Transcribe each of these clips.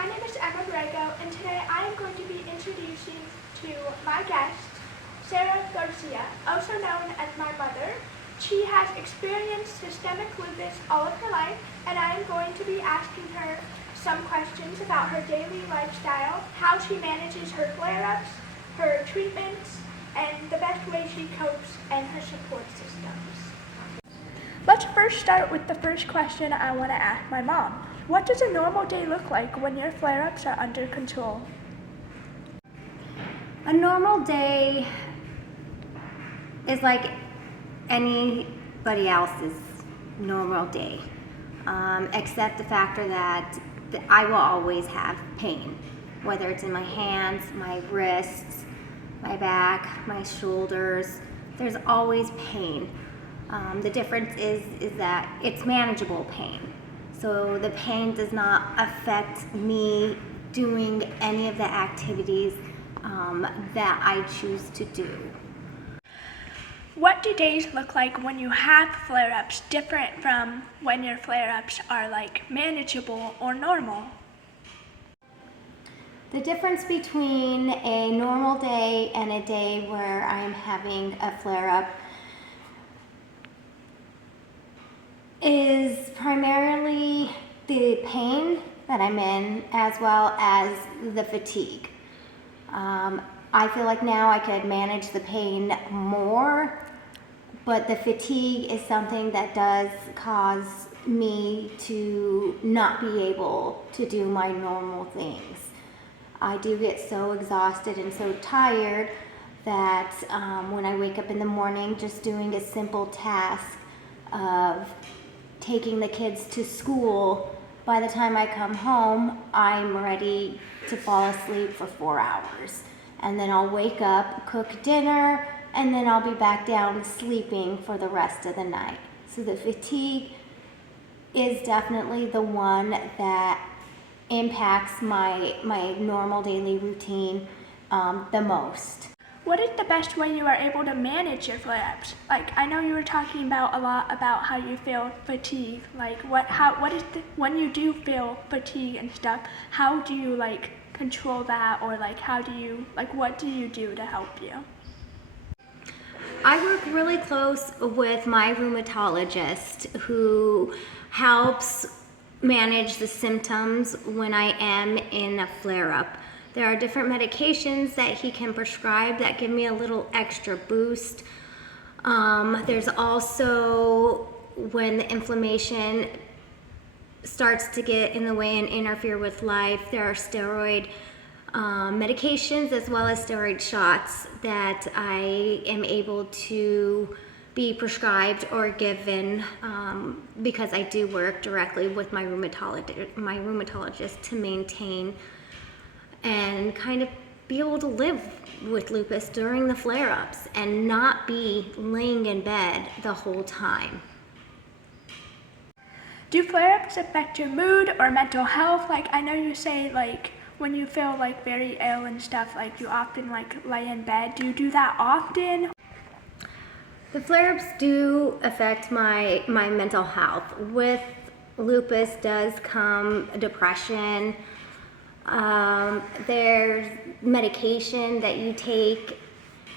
My name is Emma Borrego, and today I am going to be introducing to my guest, Sarah Garcia, also known as my mother. She has experienced systemic lupus all of her life, and I am going to be asking her some questions about her daily lifestyle, how she manages her flare-ups, her treatments, and the best way she copes, and her support systems. Let's first start with the first question I want to ask my mom. What does a normal day look like when your flare-ups are under control? A normal day is like anybody else's normal day, except the factor that I will always have pain, whether it's in my hands, my wrists, my back, my shoulders. There's always pain. The difference is that it's manageable pain. So the pain does not affect me doing any of the activities that I choose to do. What do days look like when you have flare-ups different from when your flare-ups are like manageable or normal? The difference between a normal day and a day where I am having a flare-up is primarily the pain that I'm in, as well as the fatigue. I feel like now I could manage the pain more, but the fatigue is something that does cause me to not be able to do my normal things. I do get so exhausted and so tired that when I wake up in the morning, just doing a simple task of taking the kids to school, by the time I come home, I'm ready to fall asleep for 4 hours. And then I'll wake up, cook dinner, and then I'll be back down sleeping for the rest of the night. So the fatigue is definitely the one that impacts my normal daily routine the most. What is the best way you are able to manage your flare-ups? Like, I know you were talking about a lot about how you feel fatigue. Like, when you do feel fatigue and stuff, how do you like control that, or like what do you do to help you? I work really close with my rheumatologist, who helps manage the symptoms when I am in a flare-up. There are different medications that he can prescribe that give me a little extra boost. There's also, when the inflammation starts to get in the way and interfere with life, there are steroid medications as well as steroid shots that I am able to be prescribed or given because I do work directly with my rheumatologist to maintain and kind of be able to live with lupus during the flare-ups and not be laying in bed the whole time. Do flare-ups affect your mood or mental health? Like, I know you say like when you feel like very ill and stuff, like you often like lay in bed. Do you do that often? The flare-ups do affect my mental health. With lupus does come depression. There's medication that you take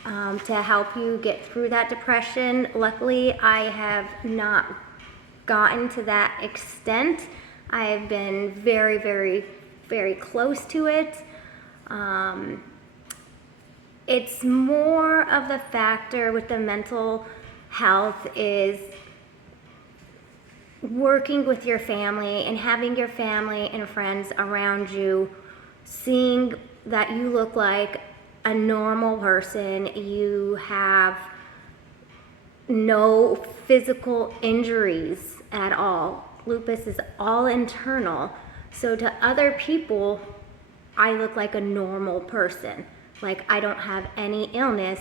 to help you get through that depression. Luckily, I have not gotten to that extent. I have been very, very, very close to it. It's more of the factor with the mental health is working with your family and having your family and friends around you, seeing that you look like a normal person, you have no physical injuries at all. Lupus is all internal. So to other people, I look like a normal person. Like, I don't have any illness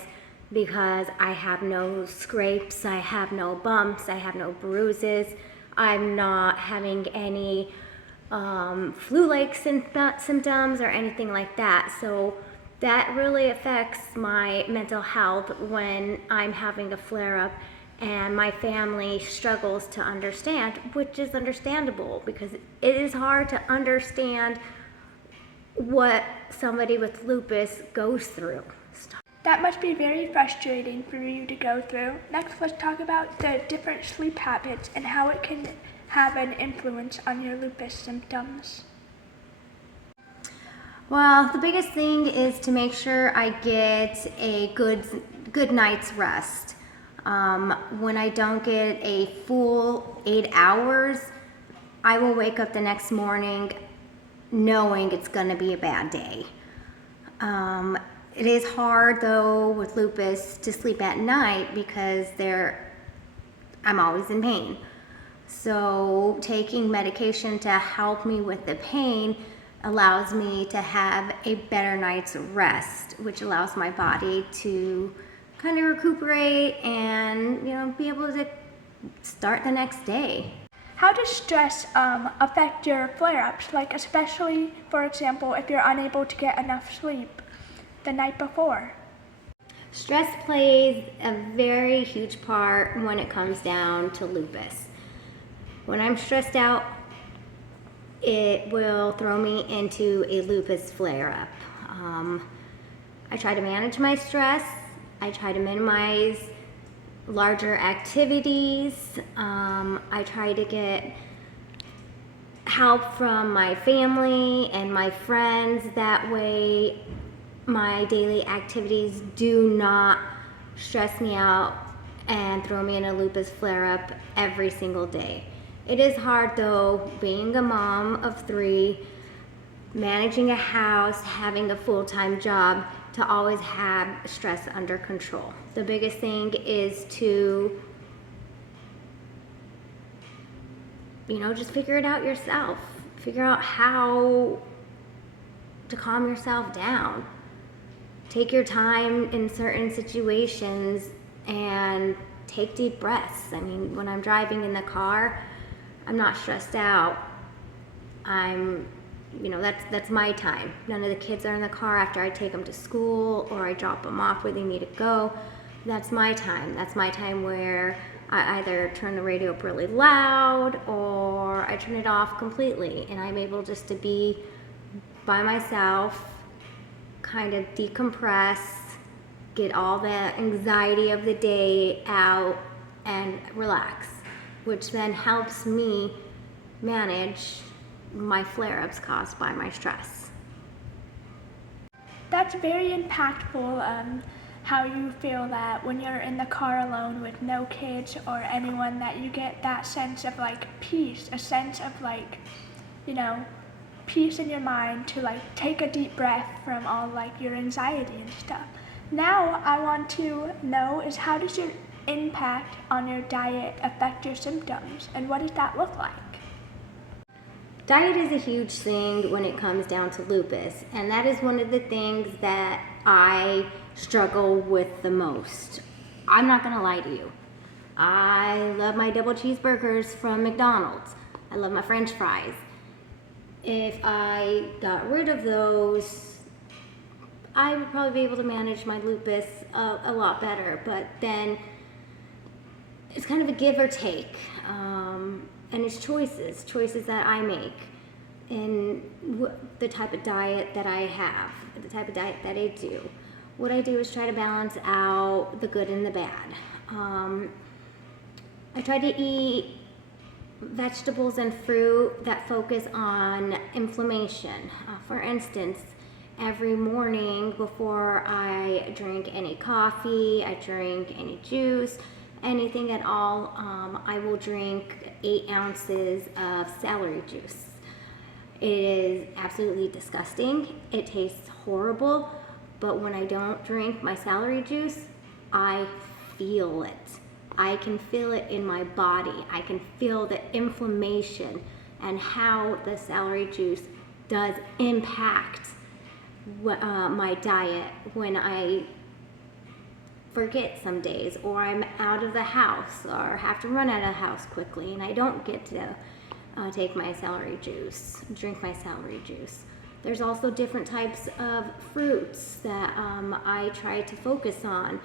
because I have no scrapes, I have no bumps, I have no bruises. I'm not having any flu-like symptoms or anything like that. So that really affects my mental health when I'm having a flare-up and my family struggles to understand, which is understandable because it is hard to understand what somebody with lupus goes through. That must be very frustrating for you to go through. Next, let's talk about the different sleep habits and how it can have an influence on your lupus symptoms. Well, the biggest thing is to make sure I get a good night's rest. When I don't get a full 8 hours, I will wake up the next morning knowing it's going to be a bad day. It is hard though with lupus to sleep at night because I'm always in pain. So taking medication to help me with the pain allows me to have a better night's rest, which allows my body to kind of recuperate and, be able to start the next day. How does stress affect your flare-ups? Like especially, for example, if you're unable to get enough sleep the night before? Stress plays a very huge part when it comes down to lupus. When I'm stressed out, it will throw me into a lupus flare-up. I try to manage my stress. I try to minimize larger activities. I try to get help from my family and my friends. That way my daily activities do not stress me out and throw me in a lupus flare-up every single day. It is hard though, being a mom of 3, managing a house, having a full-time job, to always have stress under control. The biggest thing is to, just figure it out yourself. Figure out how to calm yourself down. Take your time in certain situations and take deep breaths. When I'm driving in the car, I'm not stressed out. That's my time. None of the kids are in the car after I take them to school or I drop them off where they need to go. That's my time. That's my time where I either turn the radio up really loud or I turn it off completely, and I'm able just to be by myself, kind of decompress, get all the anxiety of the day out and relax, which then helps me manage my flare-ups caused by my stress. That's very impactful, how you feel that when you're in the car alone with no kids or anyone, that you get that sense of peace, a sense of peace in your mind to take a deep breath from all your anxiety and stuff. Now I want to know is how does your impact on your diet affect your symptoms, and what does that look like? Diet is a huge thing when it comes down to lupus, and that is one of the things that I struggle with the most. I'm not gonna lie to you. I love my double cheeseburgers from McDonald's. I love my French fries. If I got rid of those, I would probably be able to manage my lupus a lot better, but then it's kind of a give or take. And it's choices that I make in the type of diet that I have, the type of diet that I do. What I do is try to balance out the good and the bad. I try to eat vegetables and fruit that focus on inflammation. For instance, every morning before I drink any coffee, I drink any juice, anything at all, I will drink 8 ounces of celery juice. It is absolutely disgusting. It tastes horrible, but when I don't drink my celery juice, I feel it. I can feel it in my body. I can feel the inflammation and how the celery juice does impact my diet when I forget some days, or I'm out of the house or have to run out of the house quickly and I don't get to take my celery juice, drink my celery juice. There's also different types of fruits that I try to focus on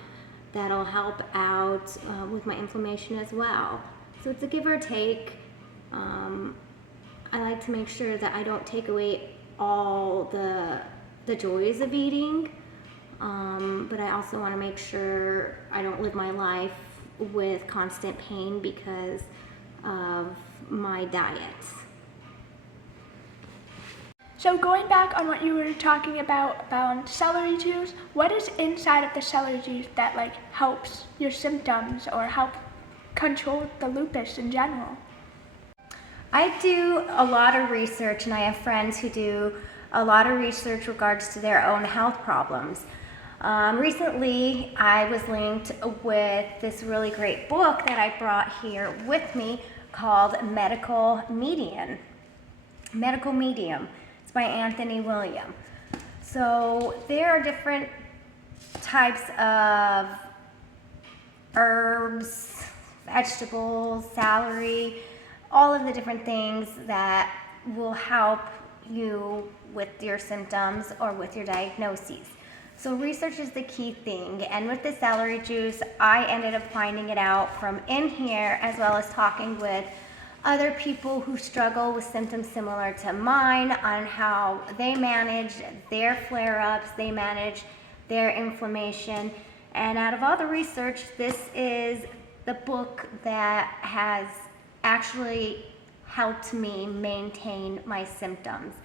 that'll help out with my inflammation as well. So it's a give or take. I like to make sure that I don't take away all the joys of eating, but I also want to make sure I don't live my life with constant pain because of my diet. So going back on what you were talking about celery juice, what is inside of the celery juice that like helps your symptoms or help control the lupus in general? I do a lot of research, and I have friends who do a lot of research regards to their own health problems. Recently, I was linked with this really great book that I brought here with me called Medical Medium. It's by Anthony William. So there are different types of herbs, vegetables, celery, all of the different things that will help you with your symptoms or with your diagnoses. So research is the key thing, and with the celery juice, I ended up finding it out from in here, as well as talking with other people who struggle with symptoms similar to mine on how they manage their flare-ups, they manage their inflammation. And out of all the research, this is the book that has actually helped me maintain my symptoms.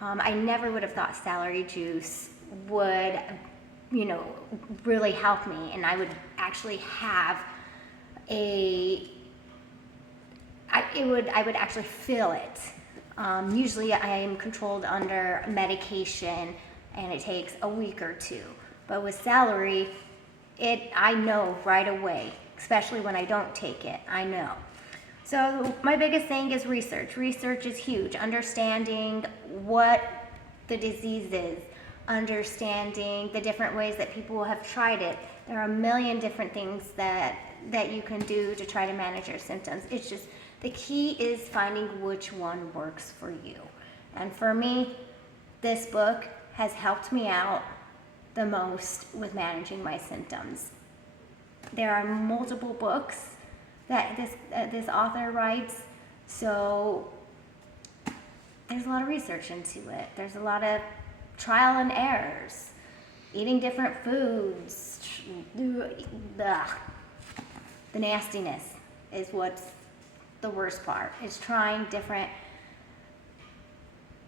I never would have thought celery juice would, really help me, and I would actually have I would actually feel it. Usually I am controlled under medication and it takes a week or two. But with celery, I know right away, especially when I don't take it, I know. So my biggest thing is research. Research is huge. Understanding what the disease is, understanding the different ways that people have tried it. There are a million different things that you can do to try to manage your symptoms. It's just, the key is finding which one works for you. And for me, this book has helped me out the most with managing my symptoms. There are multiple books that this author writes, so there's a lot of research into it. There's a lot of trial and errors, eating different foods. The nastiness is what's the worst part, is trying different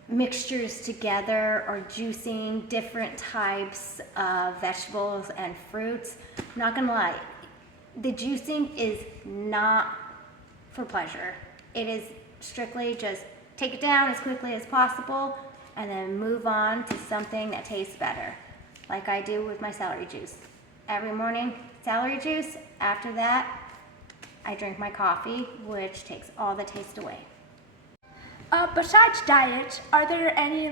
mixtures together or juicing different types of vegetables and fruits. I'm not gonna lie, the juicing is not for pleasure. It is strictly just take it down as quickly as possible and then move on to something that tastes better, like I do with my celery juice. Every morning, celery juice. After that, I drink my coffee, which takes all the taste away. Besides diets, are there any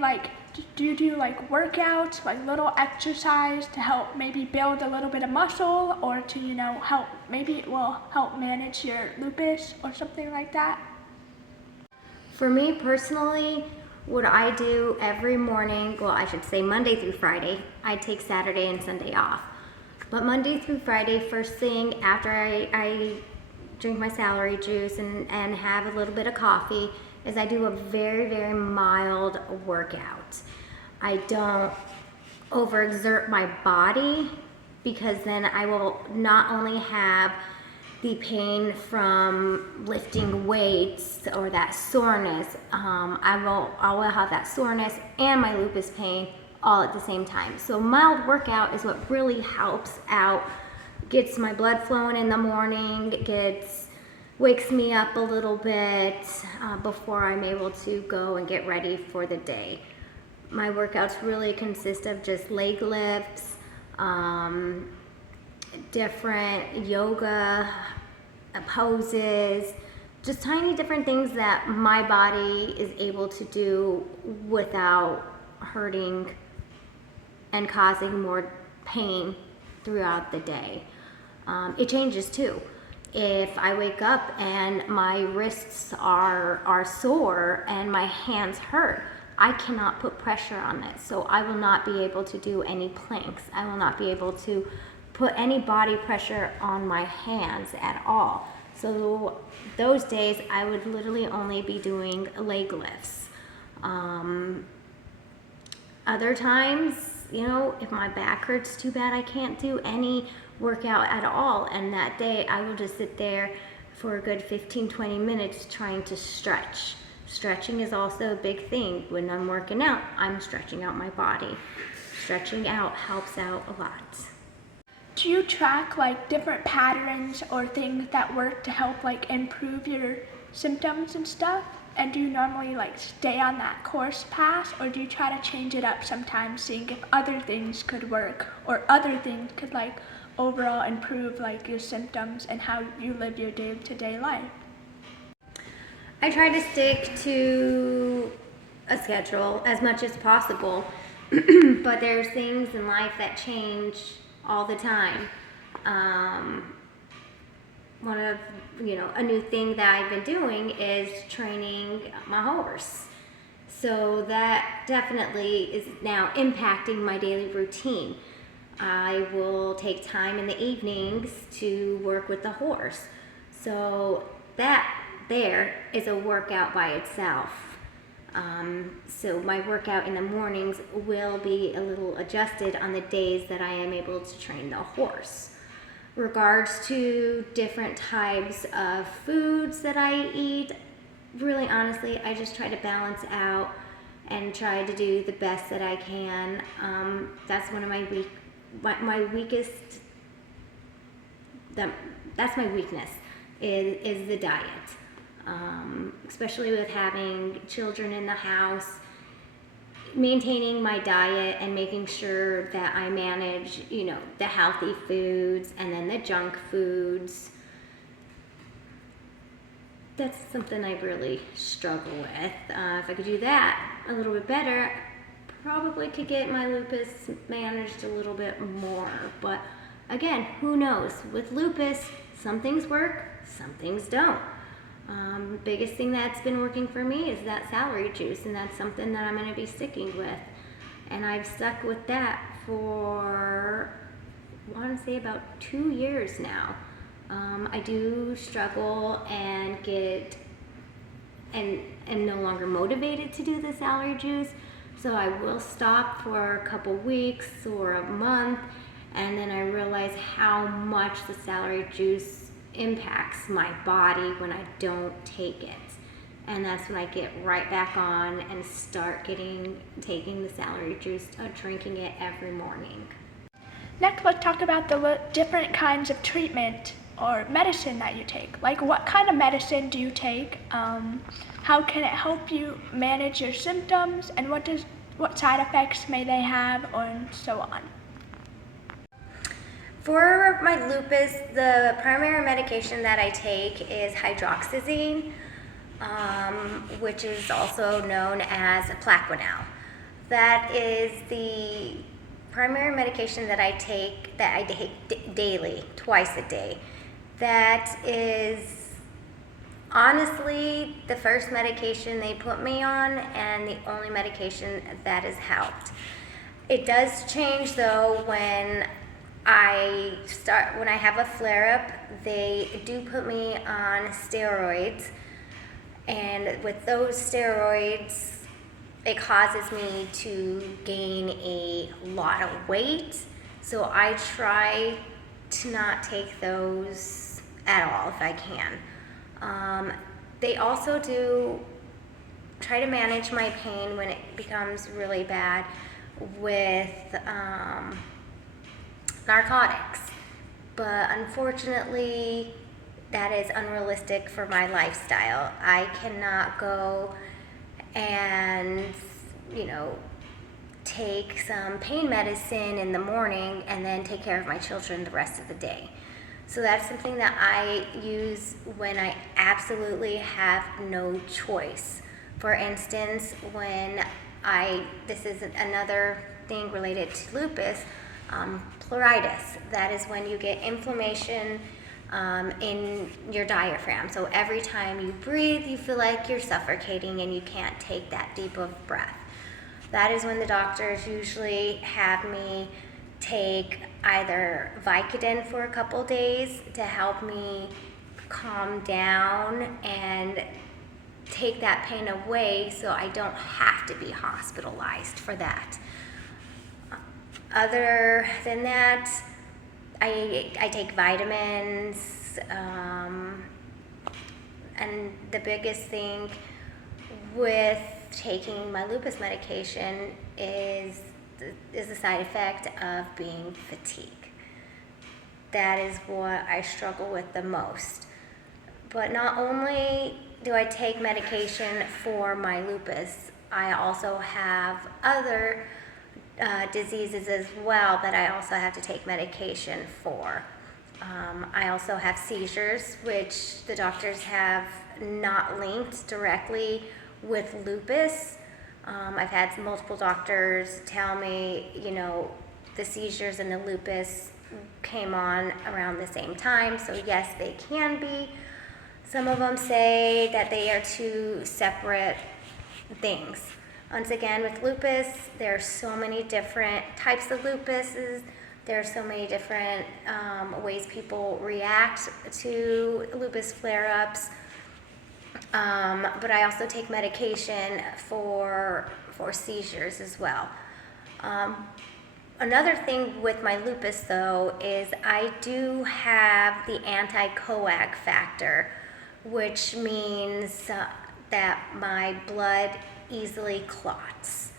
do you do workouts, little exercise to help maybe build a little bit of muscle, or to help, maybe it will help manage your lupus or something like that? For me personally, what I do every morning, well, I should say Monday through Friday, I take Saturday and Sunday off. But Monday through Friday, first thing after I drink my celery juice and have a little bit of coffee, is I do a very, very mild workout. I don't overexert my body, because then I will not only have the pain from lifting weights or that soreness, I will have that soreness and my lupus pain all at the same time. So mild workout is what really helps out, gets my blood flowing in the morning, wakes me up a little bit before I'm able to go and get ready for the day. My workouts really consist of just leg lifts, different yoga poses, just tiny different things that my body is able to do without hurting and causing more pain throughout the day. It changes too. If I wake up and my wrists are sore and my hands hurt, I cannot put pressure on it. So I will not be able to do any planks. I will not be able to put any body pressure on my hands at all. So those days I would literally only be doing leg lifts. other times, you know, if my back hurts too bad, I can't do any workout at all. And that day I will just sit there for a good 15-20 minutes trying to stretch. Stretching is also a big thing. When I'm working out, I'm stretching out my body. Stretching out helps out a lot. Do you track like different patterns or things that work to help like improve your symptoms and stuff? And do you normally like stay on that course path, or do you try to change it up sometimes, seeing if other things could work or other things could like overall improve like your symptoms and how you live your day-to-day life? I try to stick to a schedule as much as possible, but there's things in life that change all the time. One of, a new thing that I've been doing is training my horse. So that definitely is now impacting my daily routine. I will take time in the evenings to work with the horse. So that there is a workout by itself. So my workout in the mornings will be a little adjusted on the days that I am able to train the horse. Regards to different types of foods that I eat, really honestly, I just try to balance out and try to do the best that I can. That's one of my weakest, that's my weakness, is the diet. Especially with having children in the house, maintaining my diet and making sure that I manage, the healthy foods and then the junk foods. That's something I really struggle with. If I could do that a little bit better, probably could get my lupus managed a little bit more. But again, who knows? With lupus, some things work, some things don't. Biggest thing that's been working for me is that celery juice, and that's something that I'm going to be sticking with. And I've stuck with that for, I want to say, about 2 years now. I do struggle and get and no longer motivated to do the celery juice, so I will stop for a couple weeks or a month, and then I realize how much the celery juice impacts my body when I don't take it. And that's when I get right back on and start taking the celery juice, drinking it every morning. Next, let's talk about the different kinds of treatment or medicine that you take. Like, what kind of medicine do you take? How can it help you manage your symptoms, and what side effects may they have, and so on? For my lupus, the primary medication that I take is hydroxyzine, which is also known as Plaquenil. That is the primary medication that I take daily, twice a day. That is honestly the first medication they put me on and the only medication that has helped. It does change though when I have a flare-up. They do put me on steroids, and with those steroids, it causes me to gain a lot of weight, so I try to not take those at all if I can. They also do try to manage my pain when it becomes really bad with narcotics, but unfortunately that is unrealistic for my lifestyle. I cannot go and take some pain medicine in the morning and then take care of my children the rest of the day. So that's something that I use when I absolutely have no choice. For instance, this is another thing related to lupus, pleuritis. That is when you get inflammation in your diaphragm. So every time you breathe, you feel like you're suffocating and you can't take that deep of breath. That is when the doctors usually have me take either Vicodin for a couple days to help me calm down and take that pain away so I don't have to be hospitalized for that. Other than that, I take vitamins, and the biggest thing with taking my lupus medication is the side effect of being fatigue. That is what I struggle with the most. But not only do I take medication for my lupus, I also have other diseases as well that I also have to take medication for. I also have seizures, which the doctors have not linked directly with lupus. I've had multiple doctors tell me, the seizures and the lupus came on around the same time, so yes, they can be. Some of them say that they are two separate things. Once again, with lupus, there are so many different types of lupuses. There are so many different ways people react to lupus flare-ups. But I also take medication for seizures as well. Another thing with my lupus, though, is I do have the anti-coag factor, which means that my blood easily clots.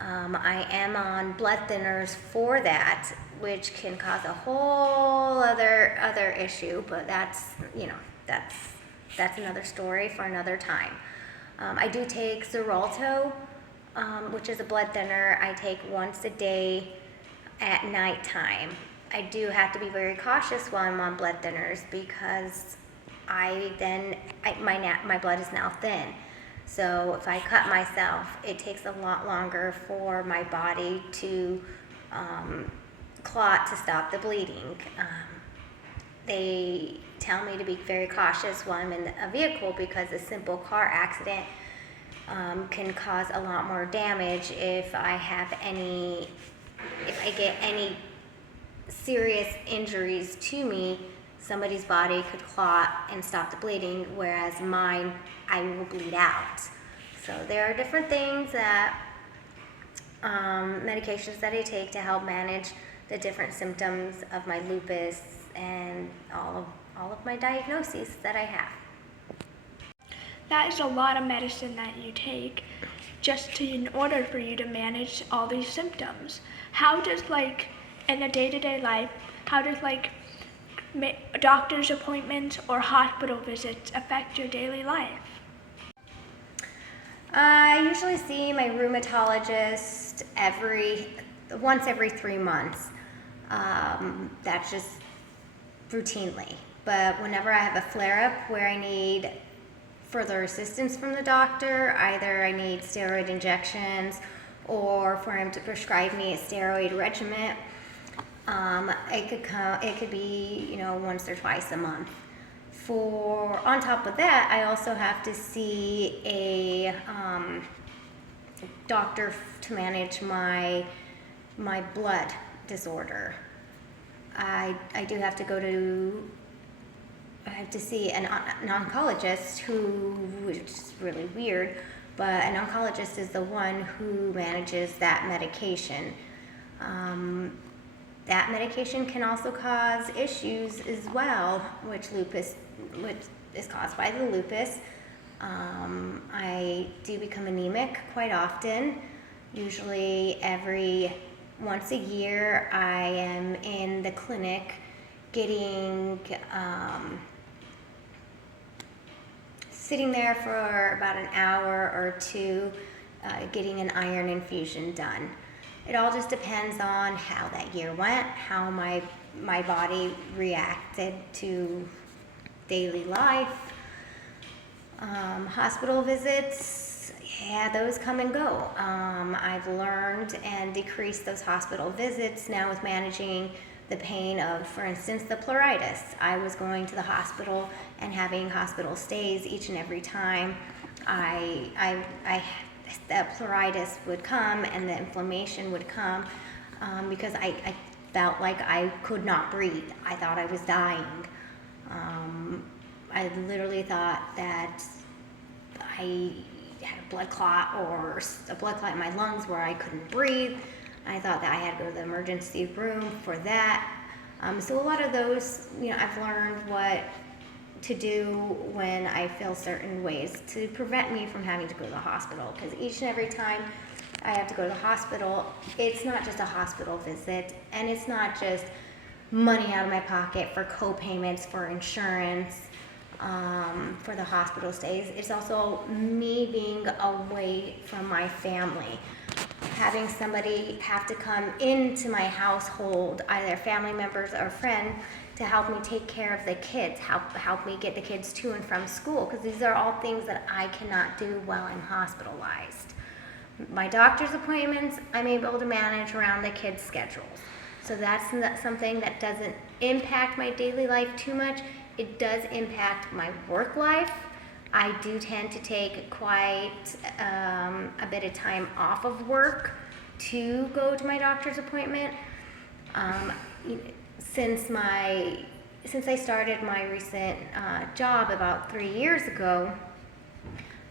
I am on blood thinners for that, which can cause a whole other issue, but that's another story for another time. I do take Xarelto, which is a blood thinner. I take once a day at nighttime. I do have to be very cautious while I'm on blood thinners because my blood is now thin. So if I cut myself, it takes a lot longer for my body to clot to stop the bleeding. They tell me to be very cautious while I'm in a vehicle because a simple car accident can cause a lot more damage if I get any serious injuries to me. Somebody's body could clot and stop the bleeding, whereas mine, I will bleed out. So there are different things that, medications that I take to help manage the different symptoms of my lupus and all of my diagnoses that I have. That is a lot of medicine that you take in order for you to manage all these symptoms. How does, in a day-to-day life, doctor's appointments or hospital visits affect your daily life? I usually see my rheumatologist once every 3 months. That's just routinely. But whenever I have a flare-up where I need further assistance from the doctor, either I need steroid injections or for him to prescribe me a steroid regimen, it could be once or twice a month. On top of that, I also have to see a doctor to manage my blood disorder. I have to see an oncologist which is really weird, but an oncologist is the one who manages that medication. That medication can also cause issues as well, which is caused by the lupus. I do become anemic quite often. Usually once a year, I am in the clinic sitting there for about an hour or two, getting an iron infusion done. It all just depends on how that year went, how my body reacted to daily life. Hospital visits, those come and go. I've learned and decreased those hospital visits now with managing the pain of, for instance, the pleuritis. I was going to the hospital and having hospital stays each and every time the pleuritis would come and the inflammation would come, because I felt like I could not breathe. I thought I was dying. I literally thought that I had a blood clot or a blood clot in my lungs where I couldn't breathe. I thought that I had to go to the emergency room for that. So a lot of those, I've learned what to do when I feel certain ways to prevent me from having to go to the hospital, because each and every time I have to go to the hospital, it's not just a hospital visit, and it's not just money out of my pocket for co-payments for insurance, for the hospital stays. It's also me being away from my family. Having somebody have to come into my household, either family members or friend, to help me take care of the kids, help me get the kids to and from school, because these are all things that I cannot do while I'm hospitalized. My doctor's appointments, I'm able to manage around the kids' schedules. So that's not something that doesn't impact my daily life too much. It does impact my work life. I do tend to take quite a bit of time off of work to go to my doctor's appointment. Since I started my recent job about 3 years ago,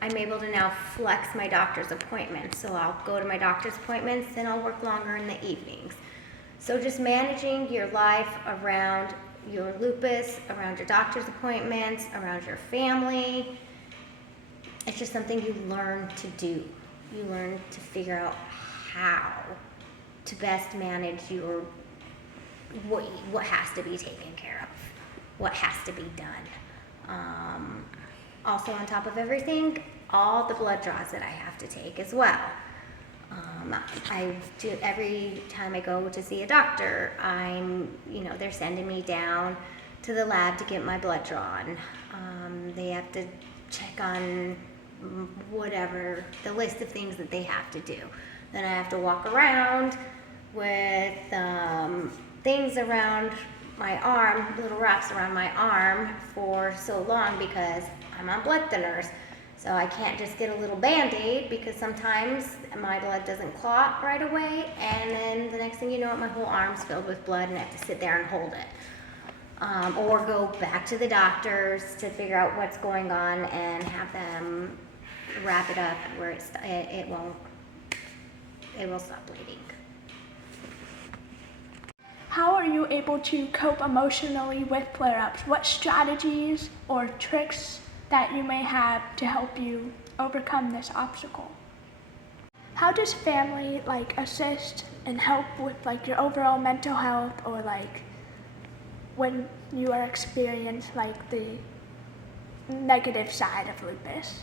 I'm able to now flex my doctor's appointments. So I'll go to my doctor's appointments, then I'll work longer in the evenings. So just managing your life around your lupus, around your doctor's appointments, around your family, it's just something you learn to do. You learn to figure out how to best manage your what has to be taken care of, what has to be done. Also, on top of everything, all the blood draws that I have to take as well. I do every time I go to see a doctor. They're sending me down to the lab to get my blood drawn. They have to check on whatever the list of things that they have to do. Then I have to walk around with things around my arm, little wraps around my arm for so long because I'm on blood thinners. So I can't just get a little Band-Aid, because sometimes my blood doesn't clot right away, and then the next thing you know, my whole arm's filled with blood and I have to sit there and hold it. Or go back to the doctors to figure out what's going on and have them wrap it up where it will stop bleeding. How are you able to cope emotionally with flare-ups? What strategies or tricks that you may have to help you overcome this obstacle? How does family assist and help with your overall mental health, or when you are experiencing the negative side of lupus?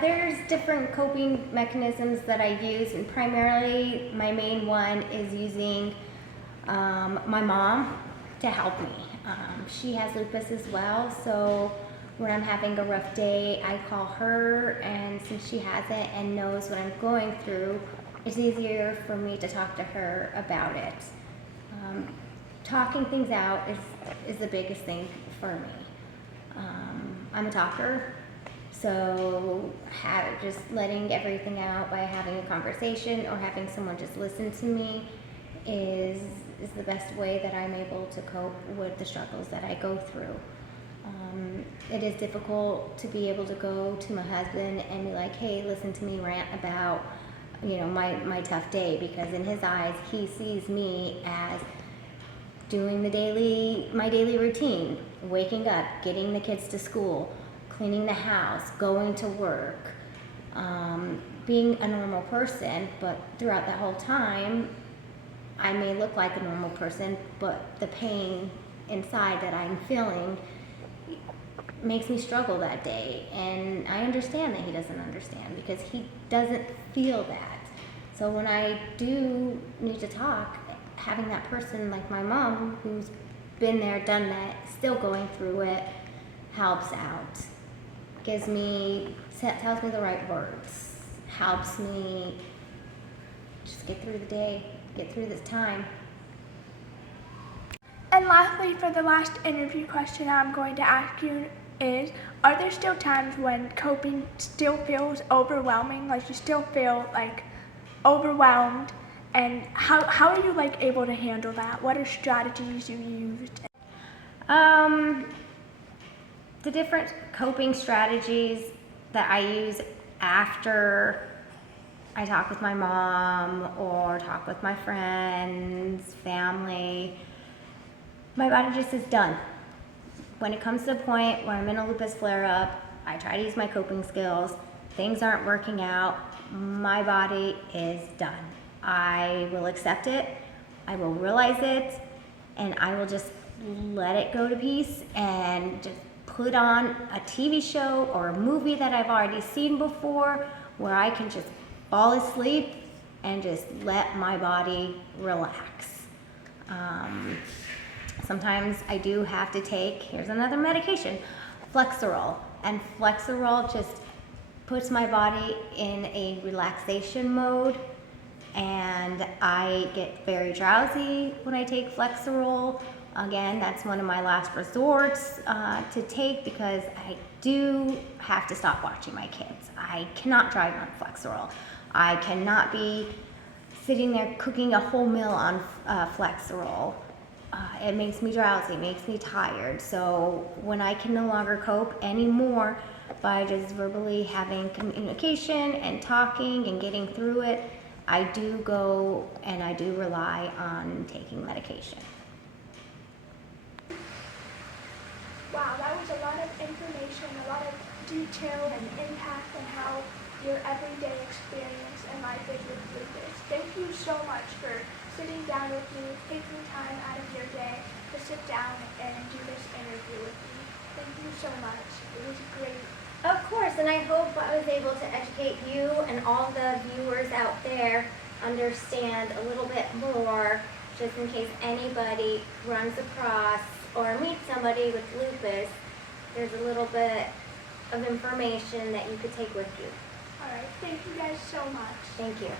There's different coping mechanisms that I use, and primarily my main one is using my mom to help me. She has lupus as well, so when I'm having a rough day, I call her, and since she has it and knows what I'm going through, it's easier for me to talk to her about it. Talking things out is the biggest thing for me. I'm a talker. So just letting everything out by having a conversation or having someone just listen to me is the best way that I'm able to cope with the struggles that I go through. It is difficult to be able to go to my husband and be like, hey, listen to me rant about my tough day, because in his eyes he sees me as doing my daily routine, waking up, getting the kids to school, cleaning the house, going to work, being a normal person. But throughout that whole time, I may look like a normal person, but the pain inside that I'm feeling makes me struggle that day. And I understand that he doesn't understand, because he doesn't feel that. So when I do need to talk, having that person like my mom, who's been there, done that, still going through it, helps out. Tells me the right words, helps me just get through the day, get through this time. And lastly, for the last interview question I'm going to ask you is, are there still times when coping still feels overwhelming, you still feel overwhelmed, and how are you able to handle that? What are strategies you used? the different coping strategies that I use after I talk with my mom or talk with my friends, family, my body just is done. When it comes to the point where I'm in a lupus flare-up, I try to use my coping skills, things aren't working out, my body is done. I will accept it, I will realize it, and I will just let it go to peace and just put on a TV show or a movie that I've already seen before where I can just fall asleep and just let my body relax. Sometimes I do have to take, here's another medication, Flexerol. And Flexerol just puts my body in a relaxation mode, and I get very drowsy when I take Flexerol. Again, that's one of my last resorts to take because I do have to stop watching my kids. I cannot drive on Flexerol. I cannot be sitting there cooking a whole meal on Flexerol. It makes me drowsy, makes me tired. So when I can no longer cope anymore by just verbally having communication and talking and getting through it, I do go and I do rely on taking medication. Wow, that was a lot of information, a lot of detail and impact on how your everyday experience and life is with lupus. Thank you so much for sitting down with me, taking time out of your day to sit down and do this interview with me. Thank you so much. It was great. Of course, and I hope I was able to educate you and all the viewers out there understand a little bit more, just in case anybody runs across or meets somebody with lupus. There's a little bit of information that you could take with you. All right. Thank you guys so much. Thank you.